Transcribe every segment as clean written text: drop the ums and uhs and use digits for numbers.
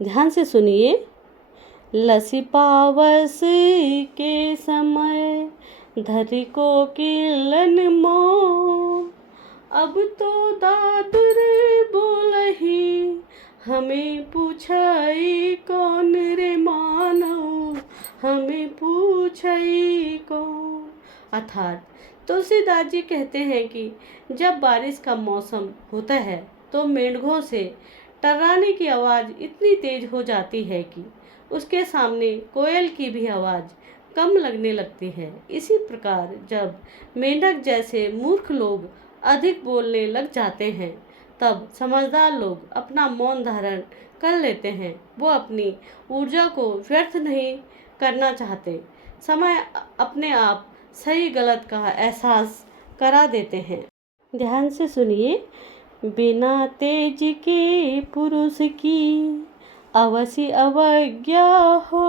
ध्यान से सुनिए। लसी पावस के समय धरी को किलन मोह, अब तो दादुर बोलही हमें पूछई कौन रे मानो, हमें पूछई कौन। अर्थात तुलसीदास जी कहते हैं कि जब बारिश का मौसम होता है तो मेंढकों से टर्राने की आवाज़ इतनी तेज हो जाती है कि उसके सामने कोयल की भी आवाज़ कम लगने लगती है। इसी प्रकार जब मेंढक जैसे मूर्ख लोग अधिक बोलने लग जाते हैं तब समझदार लोग अपना मौन धारण कर लेते हैं। वो अपनी ऊर्जा को व्यर्थ नहीं करना चाहते, समय अपने आप सही गलत का एहसास करा देते हैं। ध्यान से सुनिए। बिना तेज के पुरुष की अवश्य अवज्ञा हो,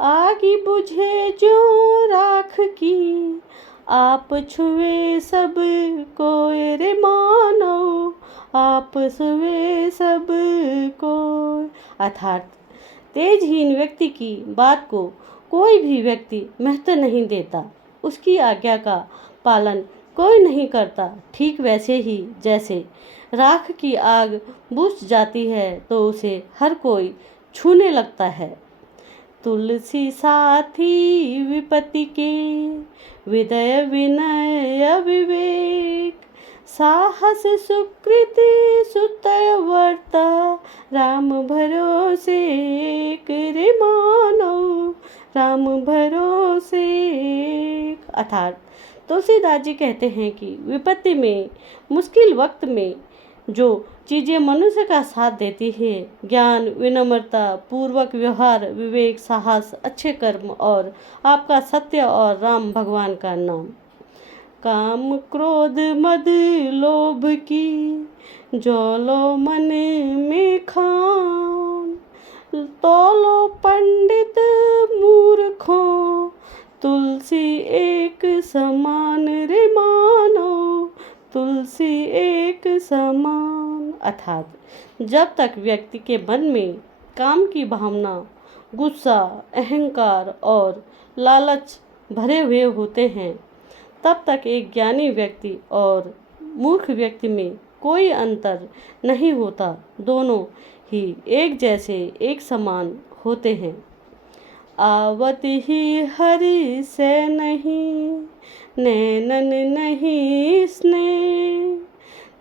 आगी बुझे जो राख की आप छुए सब को रे मानो, आप छुए सब को। अर्थात तेजहीन व्यक्ति की बात को कोई भी व्यक्ति महत्व नहीं देता, उसकी आज्ञा का पालन कोई नहीं करता। ठीक वैसे ही जैसे राख की आग बुझ जाती है तो उसे हर कोई छूने लगता है। तुलसी साथी विपत्ति के विदय विनय विवेक, साहस सुकृति सुतय वर्ता राम भरोसे रे मानो, राम भरोसे। अर्थात तुलसीदास जी कहते हैं कि विपत्ति में, मुश्किल वक्त में जो चीज़ें मनुष्य का साथ देती है, ज्ञान, विनम्रता, पूर्वक व्यवहार, विवेक, साहस, अच्छे कर्म और आपका सत्य और राम भगवान का नाम। काम क्रोध मद लोभ की जोलो मन में खान, तोलो पंडित मूर्खों तुलसी एक समान रे मानो, तुलसी एक समान। अर्थात जब तक व्यक्ति के मन में काम की भावना, गुस्सा, अहंकार और लालच भरे हुए होते हैं तब तक एक ज्ञानी व्यक्ति और मूर्ख व्यक्ति में कोई अंतर नहीं होता, दोनों ही एक जैसे, एक समान होते हैं। आवत ही हरि से नहीं नैनन नहीं स्नेह,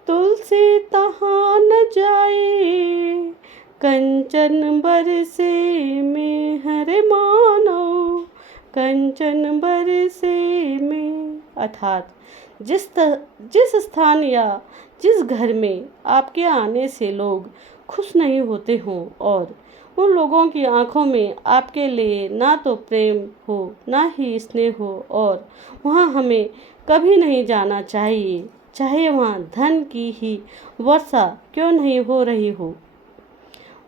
तुलसी तहाँ न जाए कंचन बरसे में हरे मानो, कंचन बरसे में। अर्थात जिस स्थान या जिस घर में आपके आने से लोग खुश नहीं होते हों और उन लोगों की आंखों में आपके लिए ना तो प्रेम हो ना ही स्नेह हो, और वहाँ हमें कभी नहीं जाना चाहिए, चाहे वहाँ धन की ही वर्षा क्यों नहीं हो रही हो।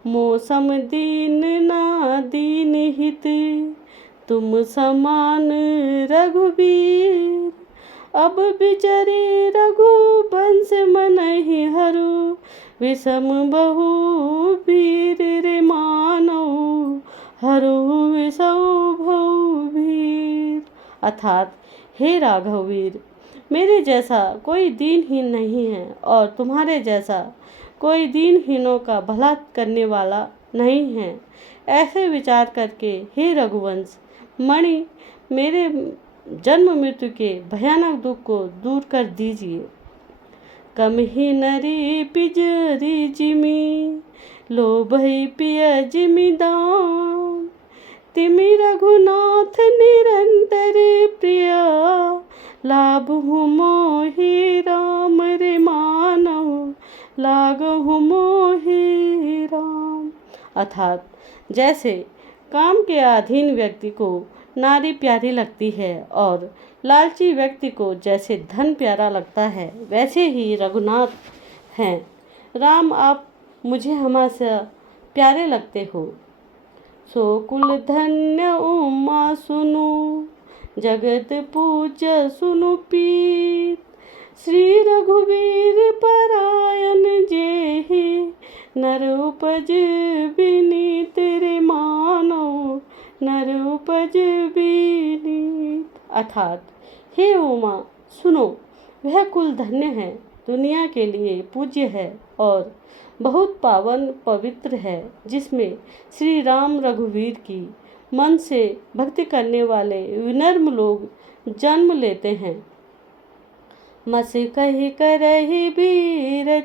मौसम दीन ना दीन हित तुम समान रघुबीर, अब बिचरे रघुवंश मन ही हरू विषम बहु भीर रे मानो, हरु विषम बहु भीर। अर्थात हे राघववीर, मेरे जैसा कोई दीनहीन नहीं है और तुम्हारे जैसा कोई दीनहीनों का भला करने वाला नहीं है। ऐसे विचार करके हे रघुवंश मणि मेरे जन्म मृत्यु के भयानक दुख को दूर कर दीजिए। कम ही नरी पिजरी जिमी लोभई पिय जिमी दाम, तिमि रघुनाथ निरंतर प्रिया लाभ हूँ मोहि राम रे मानव, लाग हूँ मोहि राम। अर्थात जैसे काम के अधीन व्यक्ति को नारी प्यारी लगती है और लालची व्यक्ति को जैसे धन प्यारा लगता है, वैसे ही रघुनाथ हैं राम आप मुझे हमेशा प्यारे लगते हो। सो कुल धन्य उमा सुनु, जगत पूज सुनु पीत, श्री रघुवीर परायण जेहि नर उपज विनीत रे मानव, नर उपज विनीत। अर्थात हे उमा सुनो, वह कुल धन्य है, दुनिया के लिए पूज्य है और बहुत पावन पवित्र है, जिसमें श्री राम रघुवीर की मन से भक्ति करने वाले विनम्र लोग जन्म लेते हैं। मस कहि करहि बीर